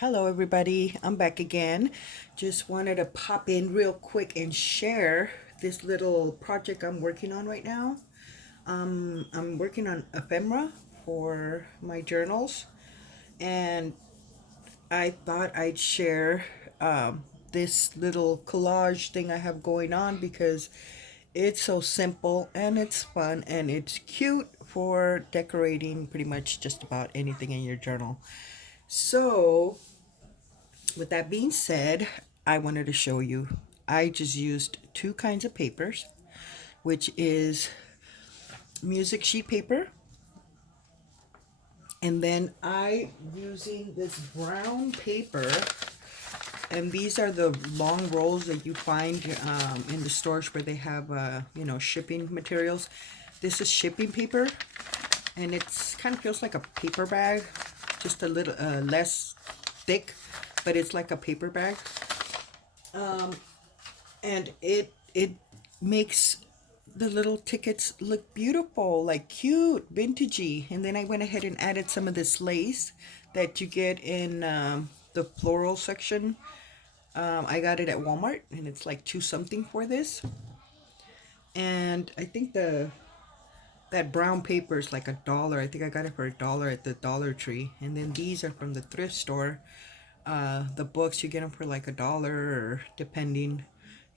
Hello, everybody. I'm back again. Just wanted to pop in real quick and share this little project I'm working on right now. I'm working on ephemera for my journals, and I thought I'd share this little collage thing I have going on because it's so simple and it's fun and it's cute for decorating pretty much just about anything in your journal. So, with that being said, I wanted to show you. I just used two kinds of papers, which is music sheet paper, and then I using this brown paper, and these are the long rolls that you find in the stores where they have shipping materials. This is shipping paper, and it's kind of feels like a paper bag, just a little less thick, but it's like a paper bag. Um, and it makes the little tickets look beautiful, like cute, vintagey. And then I went ahead and added some of this lace that you get in the floral section. I got it at Walmart, and it's like two something for this. And I think the that brown paper is like $1. I think I got it for $1 at the Dollar Tree. And then these are from the thrift store. The books you get them for like $1 or depending,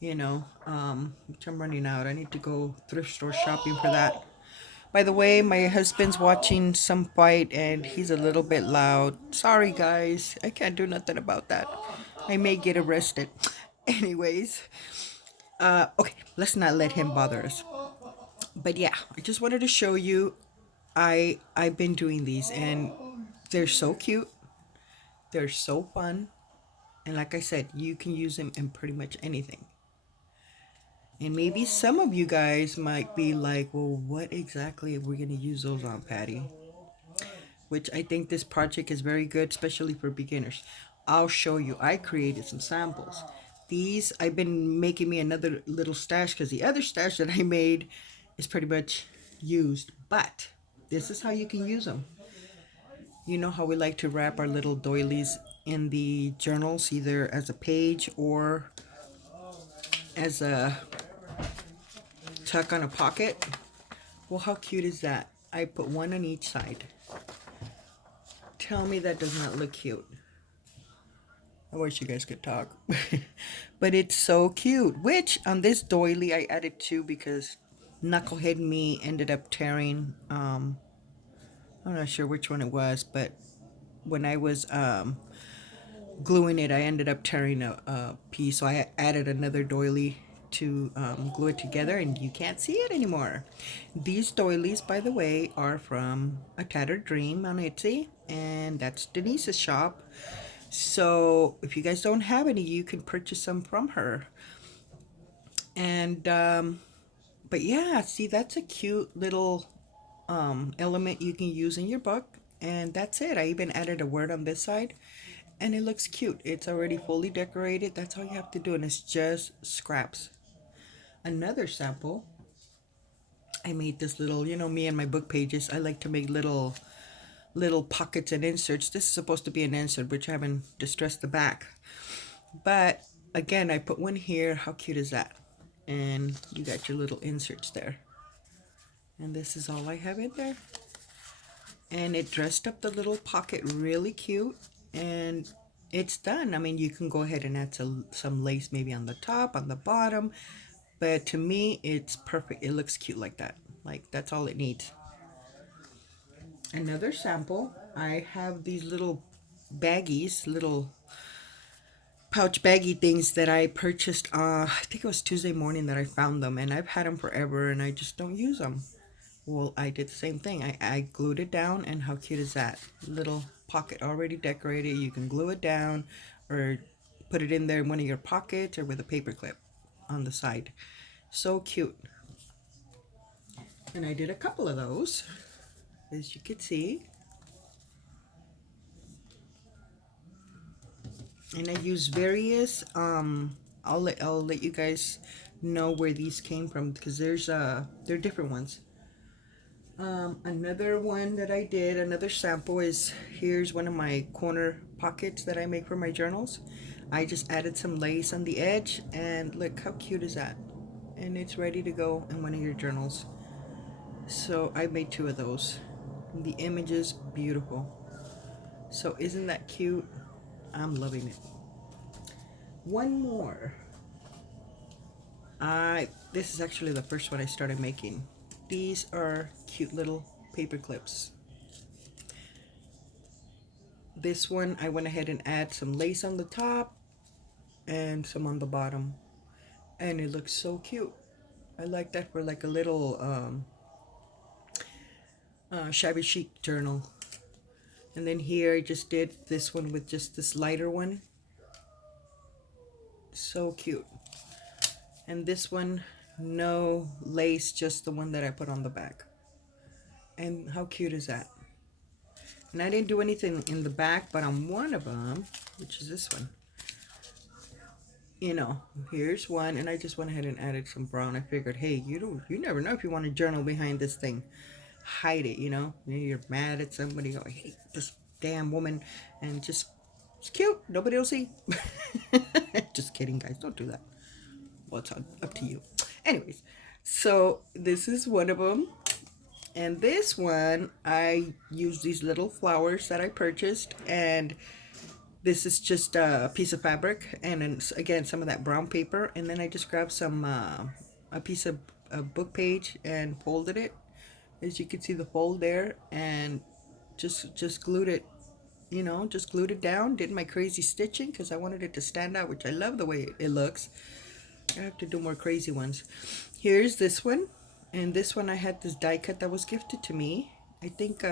which I'm running out. I need to go thrift store shopping for that. By the way, my husband's watching some fight and he's a little bit loud. Sorry, guys. I can't do nothing about that. I may get arrested. Anyways, okay, let's not let him bother us. But yeah, I just wanted to show you. I've been doing these and they're so cute. They're so fun. And like I said, you can use them in pretty much anything. And maybe some of you guys might be like, well, what exactly are we going to use those on, Patty? Which I think this project is very good, especially for beginners. I'll show you. I created some samples. These, I've been making me another little stash because the other stash that I made is pretty much used. But this is how you can use them. You know how we like to wrap our little doilies in the journals, either as a page or as a tuck on a pocket. Well, how cute is that? I put one on each side. Tell me that does not look cute. I wish you guys could talk. But it's so cute. Which on this doily I added two because Knucklehead Me ended up tearing. I'm not sure which one it was, but when I was gluing it, I ended up tearing a piece. So I added another doily to glue it together, and you can't see it anymore. These doilies, by the way, are from A Tattered Dream on Etsy, and that's Denise's shop. So if you guys don't have any, you can purchase some from her. And but yeah, see, that's a cute little element you can use in your book. And that's it. I even added a word on this side, and it looks cute. It's already fully decorated. That's all you have to do, and it's just scraps. Another sample, I made this little, me and my book pages. I like to make little pockets and inserts. This is supposed to be an insert, which I haven't distressed the back. But again, I put one here. How cute is that? And you got your little inserts there. And this is all I have in there. And it dressed up the little pocket really cute. And it's done. I mean, you can go ahead and add some lace maybe on the top, on the bottom. But to me, it's perfect. It looks cute like that. Like, that's all it needs. Another sample, I have these little baggies, little pouch baggy things that I purchased. I think it was Tuesday morning that I found them, and I've had them forever, and I just don't use them. Well, I did the same thing. I glued it down, and how cute is that? Little pocket already decorated. You can glue it down, or put it in there in one of your pockets, or with a paper clip on the side. So cute. And I did a couple of those, as you can see. And I use various I'll let you guys know where these came from because they're different ones. Another one that I did, another sample is, here's one of my corner pockets that I make for my journals. I just added some lace on the edge, and look how cute is that. And it's ready to go in one of your journals. So I made 2 of those. The image is beautiful. So isn't that cute? I'm loving it. One more. This is actually the first one I started making. These are cute little paper clips. This one I went ahead and add some lace on the top and some on the bottom, and it looks so cute. I like that for like a little shabby chic journal. And then here I just did this one with just this lighter one. So cute. And this one, no lace, just the one that I put on the back. And how cute is that? And I didn't do anything in the back, but on one of them, which is this one, you know, here's one, and I just went ahead and added some brown. I figured, hey, you never know if you want a journal behind this thing. Hide it, you know. You're mad at somebody, oh, I hate this damn woman, and just, it's cute. Nobody will see. Just kidding, guys. Don't do that. Well, it's up to you. Anyways, so this is one of them. And this one, I used these little flowers that I purchased, and this is just a piece of fabric, and then again some of that brown paper, and then I just grabbed some a piece of a book page and folded it, as you can see the fold there, and just glued it, you know, just glued it down. Did my crazy stitching because I wanted it to stand out, which I love the way it looks. I have to do more crazy ones. Here's this one. And this one I had this die cut that was gifted to me. I think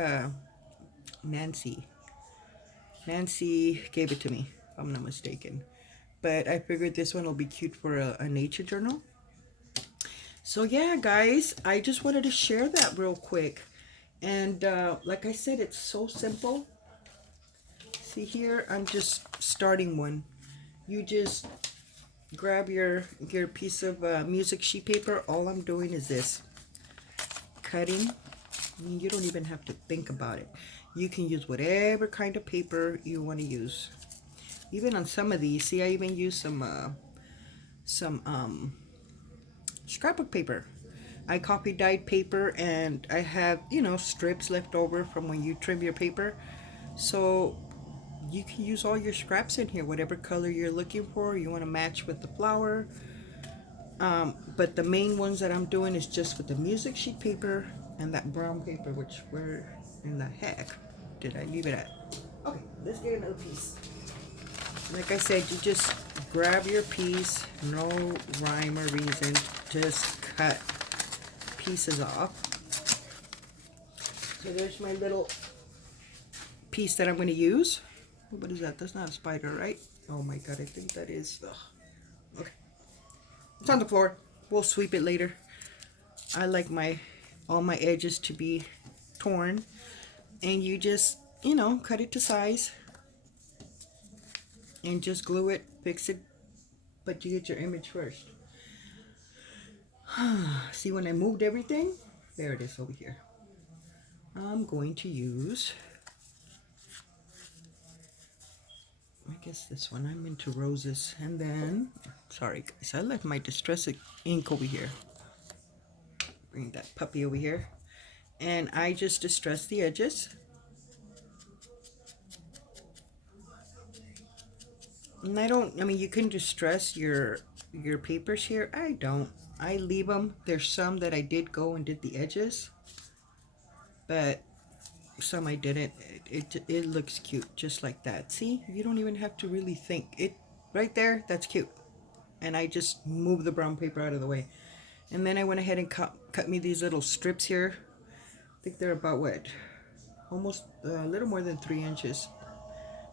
Nancy gave it to me, if I'm not mistaken. But I figured this one will be cute for a nature journal. So yeah, guys, I just wanted to share that real quick. And like I said, it's so simple. See here, I'm just starting one. You just grab your piece of music sheet paper. All I'm doing is this. Cutting. I mean, you don't even have to think about it. You can use whatever kind of paper you want to use. Even on some of these, see, I even use some scrapbook paper. I copy dyed paper, and I have, you know, strips left over from when you trim your paper. So you can use all your scraps in here, whatever color you're looking for. You want to match with the flower. But the main ones that I'm doing is just with the music sheet paper and that brown paper, which where in the heck did I leave it at? Okay, let's get another piece. Like I said, you just grab your piece, no rhyme or reason, just cut pieces off. So there's my little piece that I'm going to use. What is that? That's not a spider, right? Oh my god, I think that is. Ugh. Okay. It's on the floor. We'll sweep it later. I like all my edges to be torn. And you just, you know, cut it to size. And just glue it, fix it. But you get your image first. See, when I moved everything, there it is over here. I'm going to use, I guess this one. I'm into roses. And then, sorry guys, I left my distress ink over here. Bring that puppy over here. And I just distress the edges. And I mean, you can distress your papers here. I don't. I leave them. There's some that I did go and did the edges. But some I didn't. It looks cute just like that. See, you don't even have to really think it right there. That's cute. And I just moved the brown paper out of the way, and then I went ahead and cut me these little strips here. I think they're about what, almost a little more than 3 inches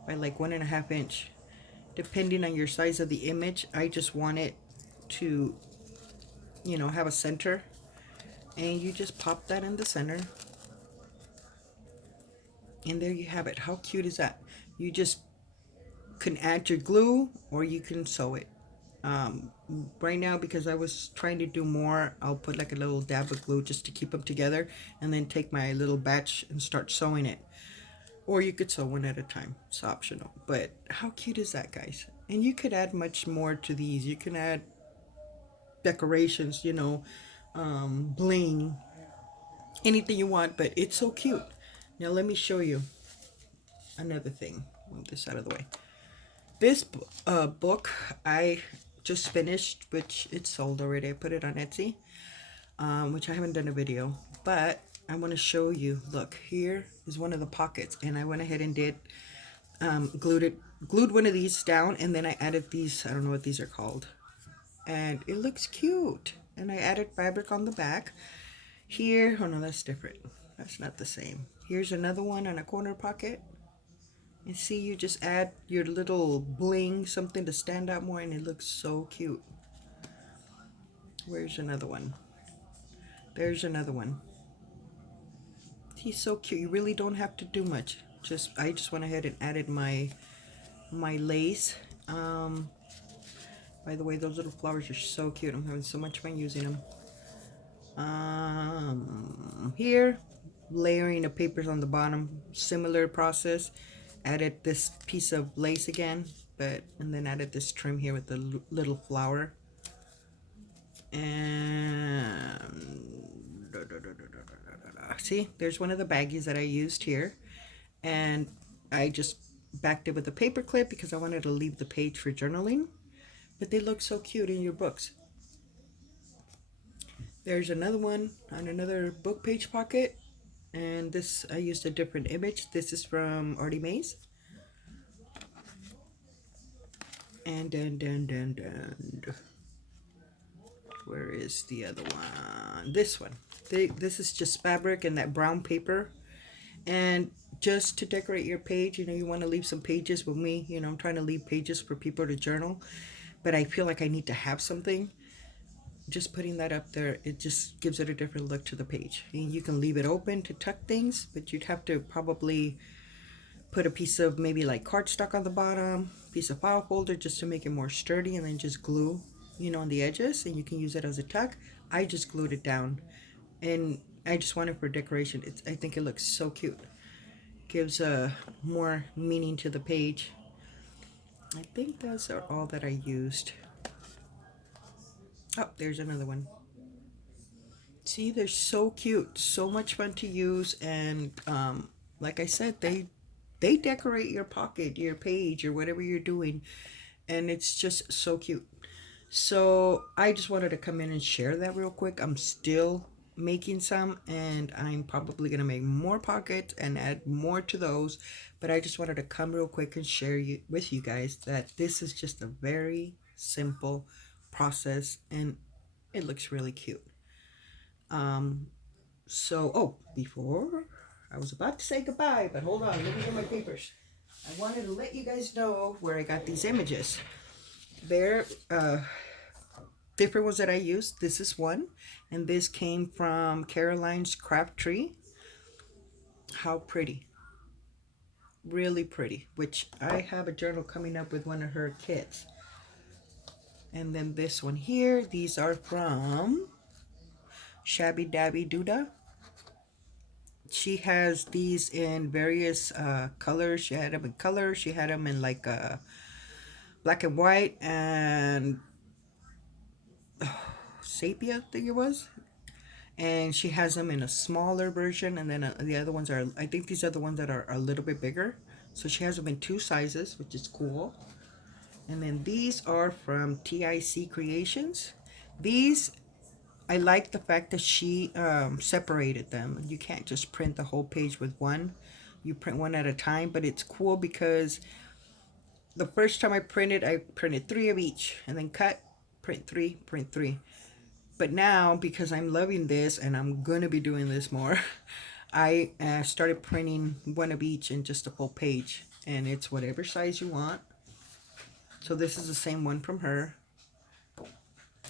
by like 1.5 inch, depending on your size of the image. I just want it to, you know, have a center, and you just pop that in the center. And there you have it. How cute is that? You just can add your glue, or you can sew it. Right now, because I was trying to do more, I'll put like a little dab of glue just to keep them together, and then take my little batch and start sewing it. Or you could sew one at a time. It's optional. But how cute is that, guys? And you could add much more to these. You can add decorations, bling, anything you want, but it's so cute. Now let me show you another thing. Move this out of the way. This book I just finished, which it's sold already. I put it on Etsy, which I haven't done a video, but I want to show you. Look, here is one of the pockets, and I went ahead and did glued one of these down, and then I added these. I don't know what these are called, and it looks cute. And I added fabric on the back. Here, oh no, that's different. That's not the same. Here's another one on a corner pocket. And see, you just add your little bling, something to stand out more, and it looks so cute. Where's another one? There's another one. He's so cute. You really don't have to do much. I just went ahead and added my lace. By the way, those little flowers are so cute. I'm having so much fun using them. Here, layering the papers on the bottom, similar process. Added this piece of lace again, and then added this trim here with the little flower. And see, there's one of the baggies that I used here, and I just backed it with a paper clip because I wanted to leave the page for journaling, but they look so cute in your books. There's another one on another book page pocket, and this I used a different image. This is from Artie Mays. And where is the other one? This one. This is just fabric and that brown paper, and just to decorate your page. You want to leave some pages with me. I'm trying to leave pages for people to journal, but I feel like I need to have something. Just putting that up there, it just gives it a different look to the page. And you can leave it open to tuck things, but you'd have to probably put a piece of maybe like cardstock on the bottom, piece of file folder, just to make it more sturdy, and then just glue on the edges, and you can use it as a tuck. I just glued it down, and I just want it for decoration. I think it looks so cute. Gives more meaning to the page. I think those are all that I used. Oh, there's another one. See, they're so cute, so much fun to use, and like I said, they decorate your pocket, your page, or whatever you're doing, and it's just so cute. So I just wanted to come in and share that real quick. I'm still making some, and I'm probably gonna make more pockets and add more to those, but I just wanted to come real quick and share with you guys that this is just a very simple process, and it looks really cute. Before I was about to say goodbye, but hold on, let me get my papers. I wanted to let you guys know where I got these images. They're different ones that I used. This is one, and this came from Caroline's Craft Tree. How pretty. Really pretty, which I have a journal coming up with one of her kits. And then this one here, these are from Shabby Dabby Duda. She has these in various colors. She had them in color. She had them in like black and white and sepia, I think it was. And she has them in a smaller version, and then the other ones are, I think these are the ones that are a little bit bigger. So she has them in 2 sizes, which is cool. And then these are from TIC Creations. These, I like the fact that she separated them. You can't just print the whole page with one. You print one at a time, but it's cool because the first time I printed 3 of each, and then cut, print 3, print 3. But now, because I'm loving this and I'm going to be doing this more, I started printing 1 of each in just a full page. And it's whatever size you want. So this is the same one from her.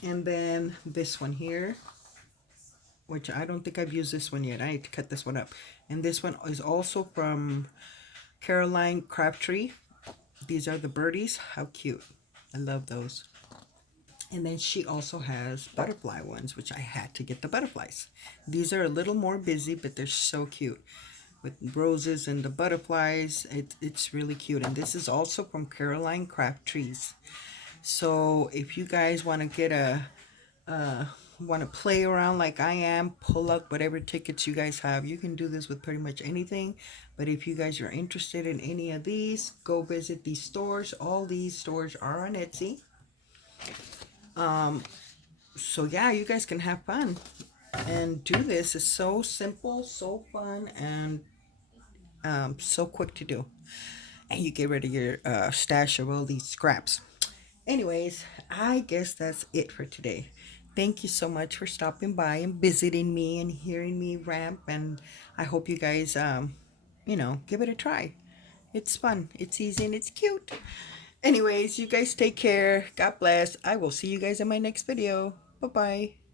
And then this one here, which I don't think I've used this one yet. I need to cut this one up. And this one is also from Caroline Crabtree. These are the birdies. How cute. I love those. And then she also has butterfly ones, which I had to get the butterflies. These are a little more busy, but they're so cute. with roses and the butterflies. It's really cute. And this is also from Caroline Craft Trees. So if you guys want to get want to play around like I am, pull up whatever tickets you guys have. You can do this with pretty much anything. But if you guys are interested in any of these, go visit these stores. All these stores are on Etsy. So yeah, you guys can have fun and do this. It's so simple, so fun, and so quick to do. And you get rid of your stash of all these scraps. Anyways, I guess that's it for today. Thank you so much for stopping by and visiting me and hearing me ramp. And I hope you guys, give it a try. It's fun, it's easy, and it's cute. Anyways, you guys take care. God bless. I will see you guys in my next video. Bye bye.